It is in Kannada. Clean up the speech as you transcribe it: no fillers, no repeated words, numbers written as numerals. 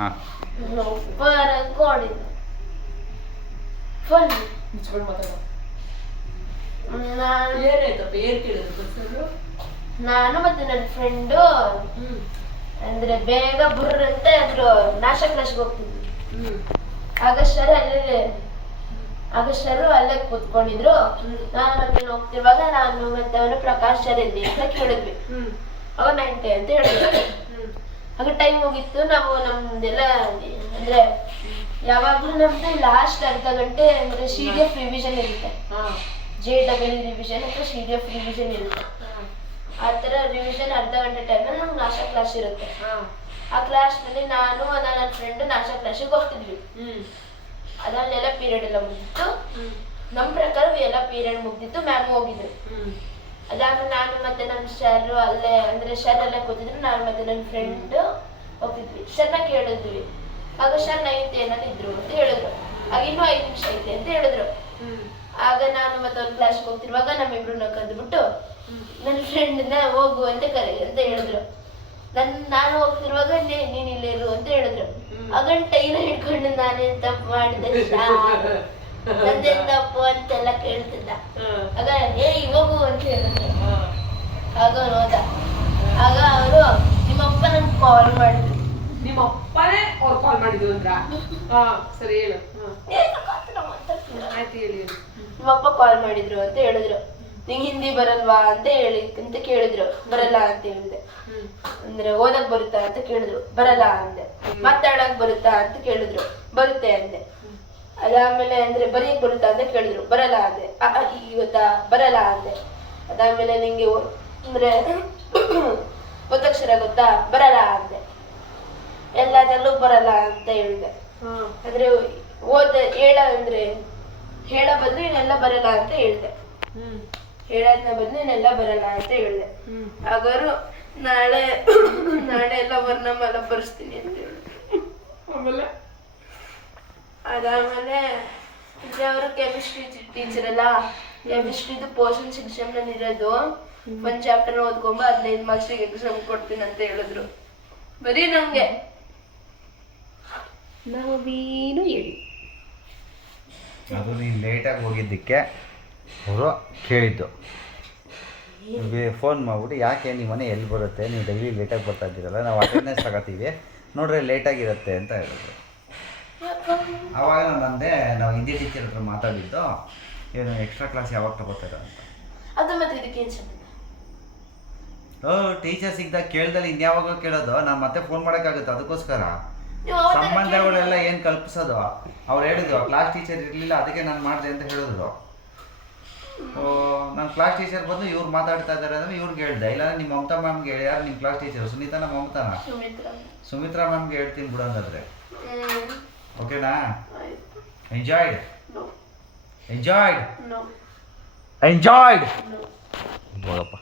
ಹಾಂ ಫೋನ್ ಮುಚ್ಕೊಂಡು ಮಾತಾಡೋ. ನಾನು ಮತ್ತೆ ನನ್ನ ಫ್ರೆಂಡು ಅಂದ್ರೆ ಬೇಗ ಬುರ್ರ ಅಂತ ಅದ್ರು ನಾಶಕ್ನಾಶಕ್ಕೆ ಹೋಗ್ತಿದ್ವಿ. ಆಗಸ್ಟರು ಅಲ್ಲೇ ಕೂತ್ಕೊಂಡಿದ್ರು. ನಾನು ಮತ್ತೆ ಹೋಗ್ತಿರುವಾಗ ನಾನು ಮತ್ತೆ ಅವನು ಪ್ರಕಾಶ್ ಸರ್ ಎಲ್ಲಿ ಅಂತ ಕೇಳಿದ್ವಿ. ಅವ 90 ಅಂತ ಹೇಳಿದ್ರು. ಆಗ ಟೈಮ್ ಹೋಗಿತ್ತು. ನಾವು ನಮ್ದೆಲ್ಲ ಅಂದ್ರೆ ಯಾವಾಗ್ಲೂ ನಮ್ದು ಲಾಸ್ಟ್ ಅರ್ಧ ಗಂಟೆ ಅಂದ್ರೆ CDF ರಿವಿಷನ್ ಇರುತ್ತೆ. JEE ರಿವಿಷನ್ ಅಥವಾ CDF ರಿವಿಷನ್ ಇರುತ್ತೆ. ಆ ತರ ರಿವಿಷನ್ ಅರ್ಧ ಗಂಟೆ ಟೈಮಲ್ಲಿ ನಮ್ಗೆ ನಾಶಾ ಕ್ಲಾಸ್ ಇರುತ್ತೆ. ಆ ಕ್ಲಾಸ್ ನಲ್ಲಿ ನಾನು ನನ್ನ ಫ್ರೆಂಡ್ ನಾಶಾ ಕ್ಲಾಸಿಗೆ ಹೋಗ್ತಿದ್ವಿ. ಅದಲ್ಲೆಲ್ಲ ಪೀರಿಯಡ್ ಎಲ್ಲ ಮುಗಿತ್ತು. ನಮ್ ಪ್ರಕಾರ ಎಲ್ಲ ಪೀರಿಯಡ್ ಮುಗ್ದಿತ್ತು. ಮ್ಯಾಮ್ ಹೋಗಿದ್ರು. ಅದಾದ್ಮೇಲೆ ನಾನು ಮತ್ತೆ ನಮ್ಮ ಸರ್ ಅಲ್ಲೇ ಅಂದ್ರೆ ಸರ್ ಅಲ್ಲೇ ಕೂತಿದ್ರು. ನಾನು ಮತ್ತೆ ನನ್ನ ಫ್ರೆಂಡ್ ಹೋಗ್ತಿದ್ವಿ. ಸರ್ನ ಕೇಳಿದ್ವಿ. ಆಗ ಸರ್ 9th ಏನಲ್ಲಿ ಇದ್ರು ಅಂತ ಹೇಳಿದ್ರು. ಆಗ ಇನ್ನೂ 5 ನಿಮಿಷ ಐತೆ ಅಂತ ಹೇಳಿದ್ರು. ಆಗ ನಾನು ಮತ್ತೆ ಒಂದು ಕ್ಲಾಸ್ಗೆ ಹೋಗ್ತಿರುವಾಗ ನಮ್ಮಿಬ್ರನ್ನ ಕರೆದ್ಬಿಟ್ಟು ನನ್ನ ಫ್ರೆಂಡ್ನ ಹೋಗು ಅಂತ ಅಂತ ಹೇಳಿದ್ರು. ನಾನು ಹೋಗ್ತಿರುವಾಗ ನೀನ್ ಇಲ್ಲೇ ಇರು ಅಂತ ಹೇಳಿದ್ರು. ಆಗ ಟೈನ ಹಿಡ್ಕೊಂಡು ನಾನೇನ್ ತಪ್ಪು ಮಾಡಿದೆ, ನಂದೇನ್ ತಪ್ಪು ಅಂತೆಲ್ಲ ಕೇಳ್ತಿದ್ದ. ಆಗ ಹೋಗು ಅಂತ ಹೇಳಿದ್ರು. ಆಗ ಹೋದ. ಆಗ ಅವರು ನಿಮ್ಮಪ್ಪ ನನ್ಗೆ ಕಾಲ್ ಮಾಡಿದ್ರು. ನಿಮ್ಮಪ್ಪನೇ ಅವ್ರು ಕಾಲ್ ಮಾಡಿದ್ರು ಅಂದ್ರ? ಸರಿ ಹೇಳು. ಆಯ್ತು ಹೇಳಿ. ನಿಮ್ಮಪ್ಪ ಕಾಲ್ ಮಾಡಿದ್ರು ಅಂತ ಹೇಳಿದ್ರು. ನಿಂಗೆ ಹಿಂದಿ ಬರಲ್ವಾ ಅಂತ ಕೇಳಿದ್ರು. ಬರಲ್ಲ ಅಂತ ಹೇಳಿದೆ. ಅಂದ್ರೆ ಓದಕ್ ಬರುತ್ತಾ ಅಂತ ಕೇಳಿದ್ರು. ಬರಲ್ಲ ಅಂದೆ. ಮಾತಾಡಕ್ ಬರುತ್ತಾ ಅಂತ ಕೇಳಿದ್ರು. ಬರುತ್ತೆ ಅಂದೆ. ಅದಾದ್ಮೇಲೆ ಅಂದ್ರೆ ಬರೆಯಕ್ ಬರುತ್ತಾ ಅಂತ ಕೇಳಿದ್ರು. ಬರಲ್ಲ ಅಂದೆ. ಗೊತ್ತಾ ಬರಲ್ಲ ಅಂದೆ. ಅದಾದ್ಮೇಲೆ ನಿಂಗೆ ಅಂದ್ರೆ ಒತ್ತಕ್ಷರ ಗೊತ್ತಾ ಬರಲ್ಲ ಅಂದೆ. ಎಲ್ಲದರಲ್ಲೂ ಬರಲ್ಲ ಅಂತ ಹೇಳಿದೆ. ಅಂದ್ರೆ ಹೇಳ ಬದಲು ಇನ್ನೆಲ್ಲ ಬರಲ್ಲ ಅಂತ ಹೇಳಿದೆ. ಹೇಳೋದ್ನ ಬದಲು ಇನ್ನೆಲ್ಲ ಬರಲ್ಲ ಅಂತ ಹೇಳಿದೆ. ಹಾಗಾದ್ರು ನಾಳೆ ಎಲ್ಲ ವರ್ಣಮಾಲ ಬರ್ಸ್ತೀನಿ ಅಂತ ಹೇಳಿದೆ. ಅದಾದ್ಮೇಲೆ ಅವರು ಕೆಮಿಸ್ಟ್ರಿ ಟೀಚರ್ ಅಲ್ಲ, ಕೆಮಿಸ್ಟ್ರಿದು ಪೋರ್ಷನ್ ಸಿಸ್ಟಮ್ ನಲ್ಲಿ ಇರೋದು. ಒಂದ್ ಚಾಪ್ಟರ್ ಓದ್ಕೊಂಬ 15 ಮಾರ್ಕ್ಸಿಗೆ ಎಕ್ಸಾಮ್ ಕೊಡ್ತೀನಿ ಅಂತ ಹೇಳಿದ್ರು. ಬರೀ ನಂಗೆ ನಾವೇನು ಹೇಳಿ ಅದು ನೀನು ಲೇಟಾಗಿ ಹೋಗಿದ್ದಕ್ಕೆ ಅವರು ಕೇಳಿದ್ದು. ಫೋನ್ ಮಾಡ್ಬಿಟ್ಟು ಯಾಕೆ ನಿಮ್ಮ ಮನೆ ಎಲ್ಲಿ ಬರುತ್ತೆ, ನೀವು ಡೈಲಿ ಲೇಟಾಗಿ ಬರ್ತಾ ಇದ್ದೀರಲ್ಲ, ನಾವು ಅಟೆಂಡೆನ್ಸ್ ತಗೋತೀವಿ ನೋಡ್ರಿ ಲೇಟಾಗಿರುತ್ತೆ ಅಂತ ಹೇಳಿದ್ರು. ಆವಾಗ ನಾನು ಅಂದೆ, ನಾವು ಹಿಂದಿ ಟೀಚರ್ ಹತ್ರ ಮಾತಾಡಿದ್ದು, ಏನು ಎಕ್ಸ್ಟ್ರಾ ಕ್ಲಾಸ್ ಯಾವಾಗ ತಗೋತಾರ ಅಂತ. ಅದು ಮತ್ತೆ ಇದಕ್ಕೇನು ಸಂಬಂಧ? ಟೀಚರ್ ಸಿಗ್ದಾಗ ಕೇಳ್ದಲ್ಲಿ ಇನ್ಯಾವಾಗ ಕೇಳೋದು, ನಾನು ಮತ್ತೆ ಫೋನ್ ಮಾಡೋಕ್ಕಾಗುತ್ತೆ. ಅದಕ್ಕೋಸ್ಕರ ಸಂಬಂಧಗಳೆಲ್ಲ ಏನು ಕಲ್ಪಿಸೋದು. ಅವ್ರು ಹೇಳಿದ್ರು ಕ್ಲಾಸ್ ಟೀಚರ್ ಇರಲಿಲ್ಲ ಅದಕ್ಕೆ ನಾನು ಮಾಡಿದೆ ಅಂತ ಹೇಳಿದ್ರು. ನಾನು ಕ್ಲಾಸ್ ಟೀಚರ್ ಬಂದು ಇವ್ರು ಮಾತಾಡ್ತಾ ಇದ್ದಾರೆ ಅಂದರೆ ಇವ್ರಿಗೆ ಹೇಳ್ದೆ. ಇಲ್ಲಾಂದ್ರೆ ನಿಮ್ಮ ಮಮತಾ ಮ್ಯಾಮ್ಗೆ ಹೇಳಿ. ಯಾರು ನಿಮ್ಮ ಕ್ಲಾಸ್ ಟೀಚರ್? ಸುನೀತಾನ ಮಮತಾನ? ಸುಮಿತ್ರಾ ಮ್ಯಾಮ್ಗೆ ಹೇಳ್ತೀನಿ ಬಿಡು ಹಂಗಾದ್ರೆ. ಓಕೆನಾ? ಎಂಜಾಯ್ಡ್ ಎಂಜಾಯ್ಡ್ ಎಂಜಾಯ್ಡ್ ಹೋಗಪ್ಪ.